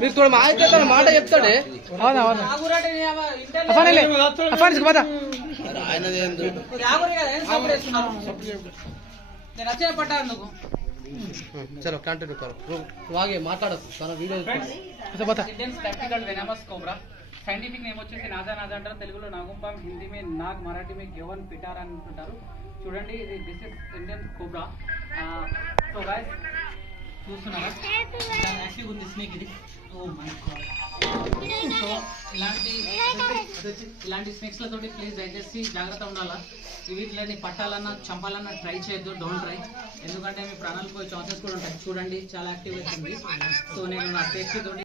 మీరు తోడు మాట చెప్తాడే चलो कंटिन्यू करो वो आगे माట్లాడो सारा वीडियो अच्छा बता Indian spectacled venomous cobra scientific name వచ్చేసి నాజా నాజా అంటారు తెలుగులో నాగుంపాం హిందీ మే నాగ్ మరాఠీ మే గెవన్ పిటార్ అని అంటారు చూడండి ఇది this is Indian cobra so guys చూస్తున్నారా యాక్టివ్ ఉంది స్నేక్ ఇది ఓ మై గాడ్ సో ఇలాంటి స్నేక్స్ లతోటి ప్లీజ్ దయచేసి జాగ్రత్త ఉండాలా వీటిని పట్టాలన్నా చంపాలన్నా ట్రై చేయొద్దు డోంట్ ట్రై ఎందుకంటే మీ ప్రాణాలు పోయే ఛాన్సెస్ కూడా ఉంటాయి చూడండి చాలా యాక్టివ్ అవుతుంది సో నేను నా సేఫ్టీ తోటి